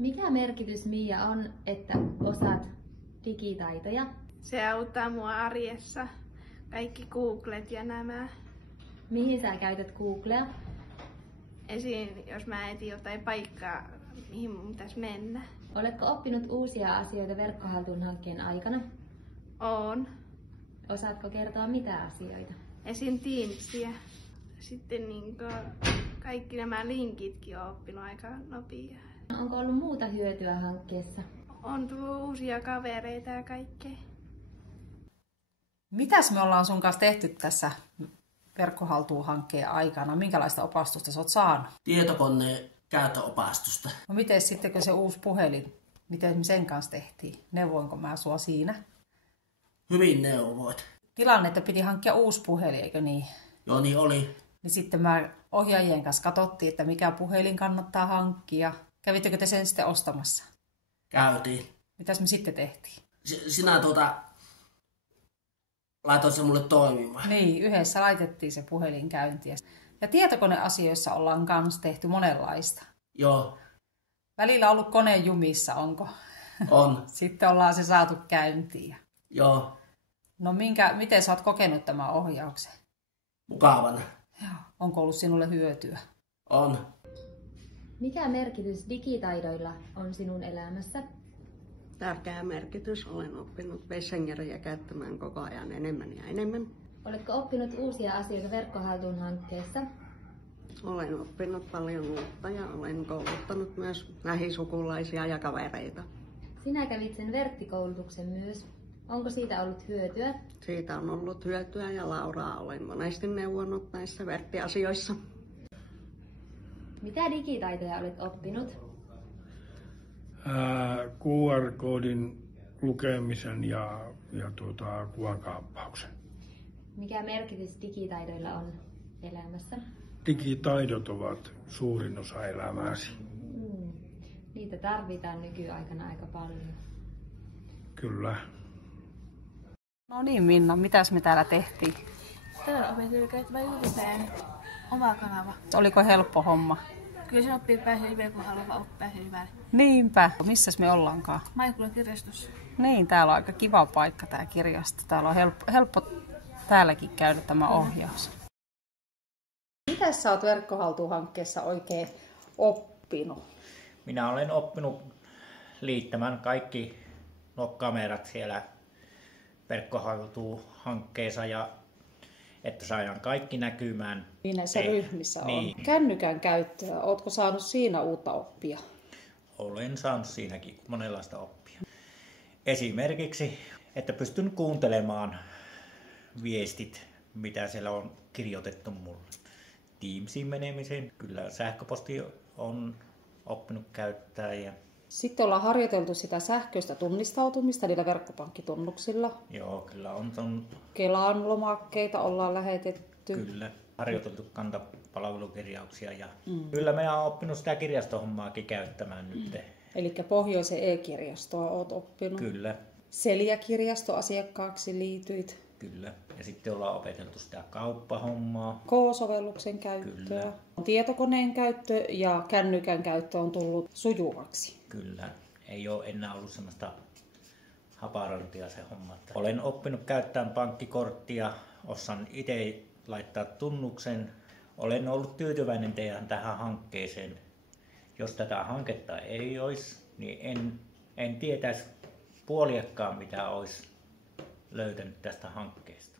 Mikä merkitys, Mia, on, että osaat digitaitoja? Se auttaa mua arjessa. Kaikki Googlet ja nämä. Mihin sä käytät Googlea? Esim. Jos mä etin jotain paikkaa, mihin mun pitäisi mennä. Oletko oppinut uusia asioita verkkohaltuunhankkeen aikana? Oon. Osaatko kertoa mitä asioita? Esim. Teamsia. Sitten kaikki nämä linkitkin on oppinut aika nopeaa. Onko ollut muuta hyötyä hankkeessa? On tullut uusia kavereita ja kaikkea. Mitäs me ollaan sun kanssa tehty tässä verkkohaltuunhankkeen aikana? Minkälaista opastusta sä oot saanut? Tietokoneen käyttöopastusta. No miten sitten, kun se uusi puhelin, miten me sen kanssa tehtiin? Neuvoinko mä sua siinä? Hyvin neuvoit. Tilanne, että piti hankkia uusi puhelin, eikö niin? Joo, niin oli. Niin sitten mä ohjaajien kanssa katsottiin, että mikä puhelin kannattaa hankkia. Kävittekö te sen sitten ostamassa? Käytiin. Mitäs me sitten tehtiin? Sinä laitoit se mulle toimimaan. Niin, yhdessä laitettiin se puhelin käyntiin. Ja tietokoneasioissa ollaan kanssa tehty monenlaista. Joo. Välillä on ollut kone jumissa, onko? On. Sitten ollaan se saatu käyntiin. Joo. No miten sä oot kokenut tämän ohjauksen? Mukavana. Joo. Onko ollut sinulle hyötyä? On. Mikä merkitys digitaidoilla on sinun elämässä? Tärkeä merkitys. Olen oppinut Messengeriä käyttämään koko ajan enemmän ja enemmän. Oletko oppinut uusia asioita verkkohaltuunhankkeessa? Olen oppinut paljon uutta ja olen kouluttanut myös lähisukulaisia ja kavereita. Sinä kävit sen verttikoulutuksen myös. Onko siitä ollut hyötyä? Siitä on ollut hyötyä ja Lauraa olen monesti neuvonut näissä verttiasioissa. Mitä digitaitoja olet oppinut? QR-koodin lukemisen ja kuvakaappauksen. Mikä merkitys digitaidoilla on elämässä? Digitaidot ovat suurin osa elämääsi. Niitä tarvitaan nykyaikana aika paljon. Kyllä. No niin, Minna, mitäs me täällä tehtiin? Täällä on opeteltu käyttämään YouTubeen oma kanava. Oliko helppo homma? Kyllä se oppii pääsee hyvin, kun haluaa pääsee hyvään. Niinpä. Missäs me ollaankaan? Maikulan kirjastossa. Niin, täällä on aika kiva paikka tää kirjasto. Täällä on helppo täälläkin käydä tämä ohjaus. Mitä sä oot verkkohaltuunhankkeessa oikein oppinut? Minä olen oppinut liittämään kaikki nuo kamerat siellä verkkohaltuunhankkeessa ja että saadaan kaikki näkymään. Niin näissä ryhmissä on. Niin. Kännykän käyttöä, ootko saanut siinä uutta oppia? Olen saanut siinäkin monenlaista oppia. Esimerkiksi, että pystyn kuuntelemaan viestit, mitä siellä on kirjoitettu mulle. Teamsiin menemisen, kyllä sähköposti on oppinut käyttää. Sitten ollaan harjoiteltu sitä sähköistä tunnistautumista niillä verkkopankkitunnuksilla. Joo, kyllä on Kelan lomakkeita ollaan lähetetty. Kyllä, harjoiteltu kantapalvelukirjauksia ja kyllä me on oppinut sitä kirjastohommaakin käyttämään nyt. Eli Pohjoisen e-kirjastoa oot oppinut. Kyllä. Celia-kirjastoasiakkaaksi liityit. Kyllä. Ja sitten ollaan opeteltu sitä kauppahommaa. K-sovelluksen käyttöä. Kyllä. Tietokoneen käyttö ja kännykän käyttö on tullut sujuvaksi. Kyllä. Ei ole enää ollut semmoista haparointia se homma. Olen oppinut käyttämään pankkikorttia. Osaan itse laittaa tunnuksen. Olen ollut tyytyväinen tähän hankkeeseen. Jos tätä hanketta ei olisi, niin en tietäisi puoliakkaan mitä olisi löytänyt tästä hankkeesta.